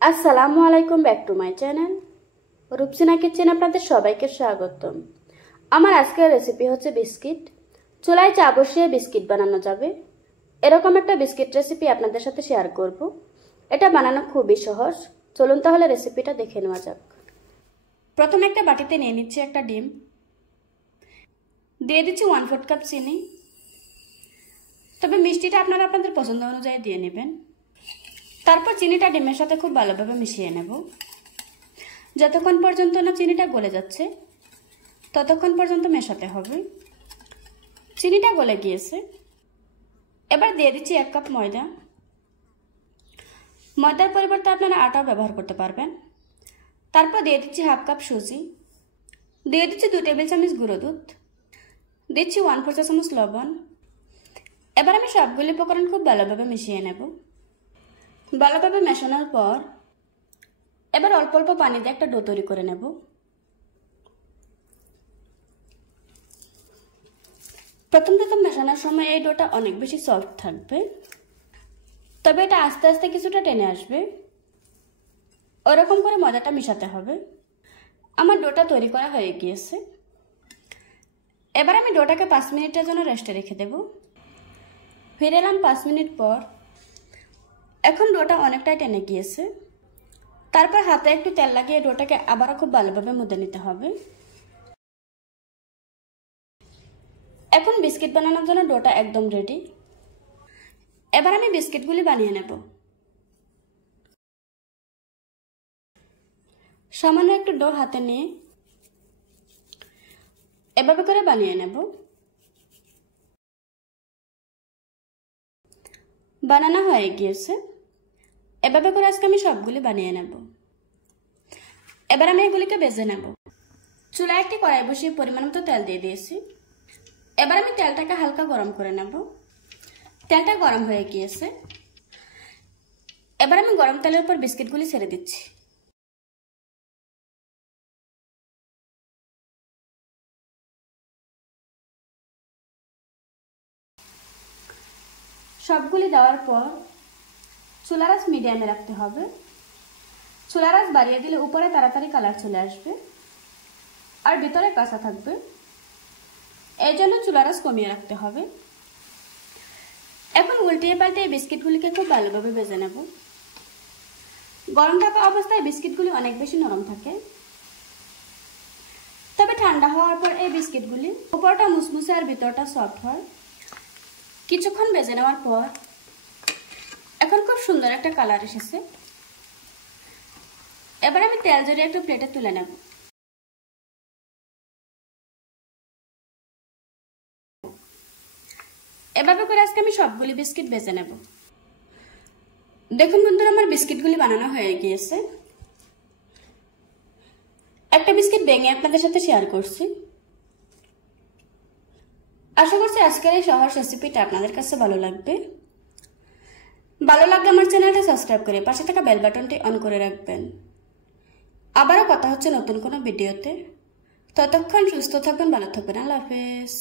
আসসালামু আলাইকুম, back to my channel Rupsina kitchen. আপনাদের সবাইকে স্বাগতম। আমার আজকের রেসিপি হচ্ছে বিস্কিট। চুলায় চা বসিয়ে বিস্কিট বানানো যাবে, এরকম একটা বিস্কিট রেসিপি আপনাদের সাথে শেয়ার করব। এটা বানানো খুবই সহজ। চলুন তাহলে রেসিপিটা দেখে নেওয়া যাক। প্রথমে একটা বাটিতে নিয়ে নিচ্ছি একটা ডিম, দিয়ে দিচ্ছি 1/4 কাপ চিনি। তবে মিষ্টিটা আপনারা আপনাদের পছন্দ অনুযায়ী দিয়ে নেবেন। তারপর চিনিটা ডিমের সাথে খুব ভালোভাবে মিশিয়ে নেব। যতক্ষণ পর্যন্ত না চিনিটা গলে যাচ্ছে ততক্ষণ পর্যন্ত মেশাতে হবে। চিনিটা গলে গিয়েছে, এবার দিয়ে দিচ্ছি 1 কাপ ময়দা। ময়দার পরিবর্তে আপনারা আটাও ব্যবহার করতে পারবেন। তারপর দিয়ে দিচ্ছি 1/2 কাপ সুজি, দিয়ে দিচ্ছি 2 টেবিল চামচ গুঁড়ো দুধ, দিচ্ছি 1/4 চা চামচ লবণ। এবার আমি সবগুলি উপকরণ খুব ভালোভাবে মিশিয়ে নেব। ভালোভাবে মেশানোর পর এবার অল্প অল্প পানি দিয়ে একটা ডো তৈরি করে নেব। প্রথম মেশানোর সময় এই ডোটা অনেক বেশি সফট থাকবে, তবে এটা আস্তে আস্তে কিছুটা টেনে আসবে। ওরকম করে ময়দাটা মিশাতে হবে। আমার ডোটা তৈরি করা হয়ে গিয়েছে। এবার আমি ডোটাকে 5 মিনিটের জন্য রেস্টে রেখে দেব। ফিরে এলাম 5 মিনিট পর। এখন ডোটা অনেকটাই টেনে গিয়েছে। তারপর হাতে একটু তেল লাগিয়ে ডোটাকে আবারও খুব ভালোভাবে মুড়ে নিতে হবে। এখন বিস্কিট বানানোর জন্য ডোটা একদম রেডি। এবার আমি বিস্কিটগুলি বানিয়ে নেব। সামান্য একটু ডো হাতে নিয়ে এভাবে করে বানিয়ে নেব। বানানো হয়ে গিয়েছে। এভাবে করে আজকে আমি সবগুলি বানিয়ে নেব। এবার আমি এগুলিকে ভেজে নেব। চুলায় একটি কড়াই বসিয়ে পরিমাণ মতো তেল দিয়ে দিয়েছি। এবার আমি তেলটাকে হালকা গরম করে নেব। তেলটা গরম হয়ে গিয়েছে। এবার আমি গরম তেলের উপর বিস্কিটগুলি ছেড়ে দিচ্ছি। সবগুলি দেওয়ার পর চুলার আঁচ মিডিয়ামে রাখতে হবে। চুলার আঁচ বাড়িয়ে দিলে উপরে তাড়াতাড়ি কালার চলে আসবে আর ভিতরে কাঁচা থাকবে। এই জন্য চুলার আঁচ কমিয়ে রাখতে হবে। এখন উল্টিয়ে পাল্টে বিস্কিটগুলিকে খুব ভালোভাবে ভেজে নেব। গরম থাকা অবস্থায় বিস্কিটগুলি অনেক বেশি নরম থাকে, তবে ঠান্ডা হওয়ার পর এই বিস্কিটগুলি উপরটা মুসমুসে আর ভিতরটা সফট হয়। কিছুক্ষণ ভেজে নেওয়ার পর এখন খুব সুন্দর একটা কালার এসেছে। এবার আমি তেল জড়িয়ে একটু প্লেটে তুলে নেব। এভাবে করে আজকে আমি সবগুলি বিস্কিট ভেজে নেব। দেখুন বন্ধুরা, আমার বিস্কিটগুলি বানানো হয়ে গিয়েছে। একটা বিস্কিট ভেঙে আপনাদের সাথে শেয়ার করছি। আশা করছি আজকের এই সহজ রেসিপিটা আপনাদের কাছে ভালো লাগবে। ভালো লাগলে আমার চ্যানেলটা সাবস্ক্রাইব করে পাশে থাকা বেল বাটনটি অন করে রাখবেন। আবারও কথা হচ্ছে নতুন কোনো ভিডিওতে। ততক্ষণ সুস্থ থাকবেন, ভালো থাকবেন। আল্লাহ হাফেজ।